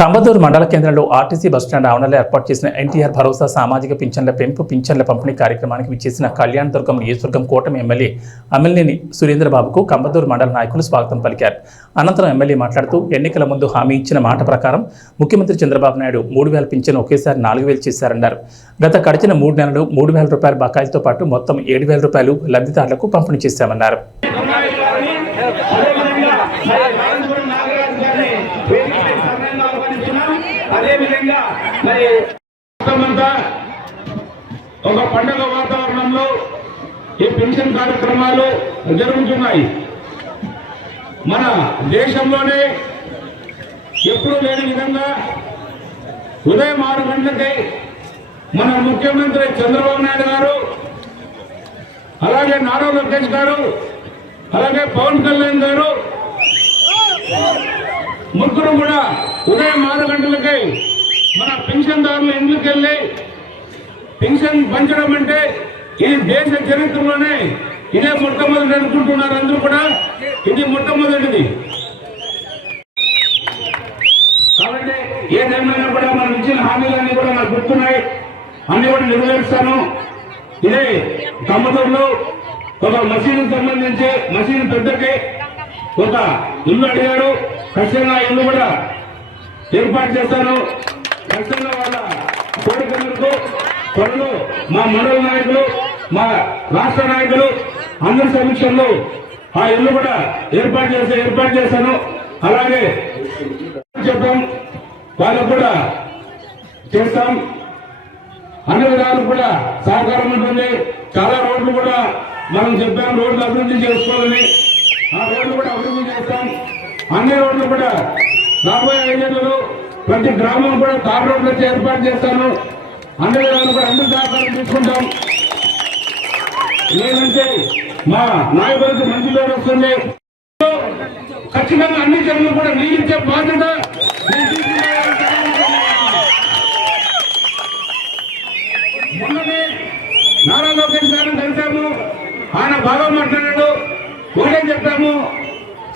కంబదూరు మండల కేంద్రంలో RTC bus stand ఆవరణలో ఏర్పాటు చేసిన ఎన్టీఆర్ భరోసా సామాజిక పింఛన్ల పెంపు పింఛన్ల పంపిణీ కార్యక్రమానికి విచ్చేసిన కళ్యాణ దుర్గం నియోజకవర్గం కూటమి ఎమ్మెల్యే అమ్మినేని సురేంద్రబాబుకు కంబదూరు మండల నాయకులు స్వాగతం పలికారు. అనంతరం ఎమ్మెల్యే మాట్లాడుతూ ఎన్నికల ముందు హామీ ఇచ్చిన మాట ప్రకారం ముఖ్యమంత్రి చంద్రబాబు నాయుడు 3,000 పింఛను ఒకేసారి 4,000 చేశారన్నారు. గత గడిచిన 3 నెలలు 3,000 రూపాయల బకాయిలతో పాటు మొత్తం 7,000 రూపాయలు లబ్ధిదారులకు పంపిణీ చేశామన్నారు. అదేవిధంగా మరి ఒక పండుగ వాతావరణంలో ఈ పెన్షన్ కార్యక్రమాలు జరుగుతున్నాయి. మన దేశంలోనే ఎప్పుడూ లేని విధంగా ఉదయం 6 గంటలకి మన ముఖ్యమంత్రి చంద్రబాబు నాయుడు గారు, అలాగే నారా లోకేష్ గారు, అలాగే పవన్ కళ్యాణ్ గారు ముగ్గురు కూడా ఉదయం 6 గంటలకి మన పెన్షన్దారుల ఇంట్లోకి వెళ్ళి పెన్షన్ పంచడం అంటే ఇది దేశ చరిత్రలోనే ఇదే మొట్టమొదటి అనుకుంటున్నారు. అందరూ కూడా ఇది మొట్టమొదటిది. కాబట్టి ఏదేమైనా కూడా మనం ఇచ్చిన హామీలన్నీ కూడా నాకు గుర్తున్నాయి, అన్ని కూడా నెరవేరుస్తాను. ఇదే కంబదూరులో ఒక మసీదు సంబంధించి మసీదు పెద్దకి ఒక ఇల్లు అడిగారు. ఖచ్చితంగా ఇల్లు కూడా ఏర్పాటు చేస్తాను. ఖచ్చితంగా వాళ్ళ కోరిక మేరకు త్వరలో మా మండల నాయకులు, మా రాష్ట్ర నాయకులు అందరి సమీక్షల్లో ఆ ఇల్లు కూడా ఏర్పాటు చేస్తాను. అలాగే చెప్పాం, వాళ్ళకు కూడా చేస్తాం. అన్ని విధాలు కూడా సహకారం ఉంటుంది. చాలా రోడ్లు కూడా మనం చెప్పాం, రోడ్లు అభివృద్ధి చేసుకోవాలని. ఆ రోడ్లు కూడా అభివృద్ధి చేస్తాం. అన్ని రోడ్లు కూడా రాబోయే 5 ఏళ్లలో ప్రతి గ్రామం కూడా తార్ రోడ్లు వచ్చి ఏర్పాటు చేస్తాను. అన్ని విధాలు కూడా అందరి సహకారం తీసుకుంటాం. లేదంటే మా నాయకులకు మంచి పేరు వస్తుంది. ఖచ్చితంగా అన్ని చెరువులు కూడా నీళ్ళిచ్చే బాధ్యత మొన్ననే నారా లోకేష్ గారిని కలిసాము. ఆయన బాగా మాట్లాడాడు. ఒకటే చెప్తాము,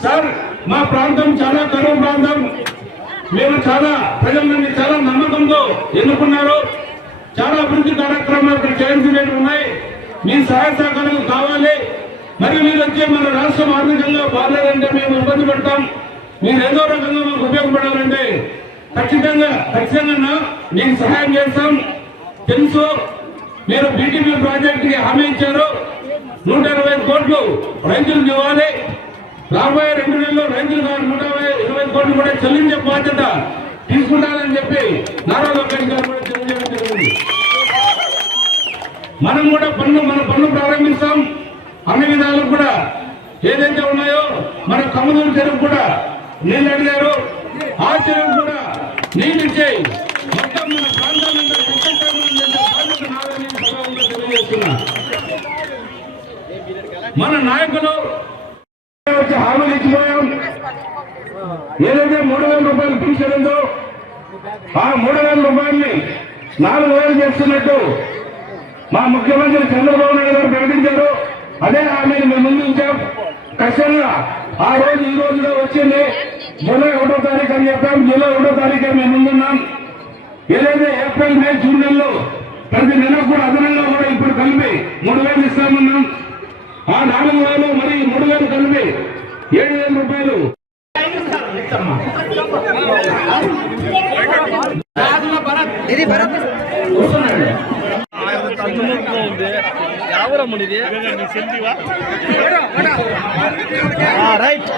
సార్ మా ప్రాంతం చాలా కరువు ప్రాంతం, మేము చాలా ప్రజలని చాలా నమ్మకంతో ఎన్నుకున్నారు. చాలా అభివృద్ధి కార్యక్రమాలు ఇక్కడ చేయాల్సినవి ఉన్నాయి. మీ సహాయ సహకారాలు కావాలి. మరి మీరు వచ్చే మన రాష్ట్రం ఆర్థికంగా బాగాలేదంటే మేము ఇబ్బంది పడతాం. మీరు ఏదో రకంగా మాకు ఉపయోగపడాలంటే ఖచ్చితంగా మీకు సహాయం చేస్తాం. తెలుసు, మీరు బీటీపీ ప్రాజెక్టుకి హామీ ఇచ్చారు. 120 కోట్లు రైతులకు ఇవ్వాలి. రాబోయే 2 నెలల్లో రైతులు 120 కోట్లు కూడా చెల్లించే బాధ్యత తీసుకుంటారని చెప్పి నారా లోకేష్ గారు కూడా తెలియజేయడం జరిగింది. మనం కూడా మన పన్ను ప్రారంభిస్తాం. అన్ని విధాలు కూడా ఏదైతే ఉన్నాయో మన కమ్మదూరు చెరువు కూడా నీళ్ళు అడిగారు. ఆ చెరువు కూడా నీళ్ళు ఇచ్చేయి మొత్తం మన ప్రాంతాన్ని తెలియజేస్తున్నా. మన నాయకులు హామీలు ఇచ్చిపోయాం. ఏదైతే 3,000 రూపాయలు పెన్షన్ ఉందో ఆ 3,000 రూపాయలని 4,000 చేస్తున్నట్టు మా ముఖ్యమంత్రి చంద్రబాబు నాయుడు గారు ప్రకటించారు. అదే హామీని మేము ముందు ఇచ్చాం. ఖచ్చితంగా ఆ రోజు ఈ రోజులో వచ్చింది. జూలై 1వ తారీఖు అని చెప్పాం. జూలై 1వ తారీఖు మేము ముందున్నాం. ఏదైతే ఏప్రిల్ మే జూన్ నెలలో ప్రతి నెలకు కూడా అదనంగా కూడా ఇప్పుడు కలిపి 3,000 ఇస్తామన్నాం. ఆ 4,000 మరి 3,000 కలిపి 7,000 రూపాయలు రైట్.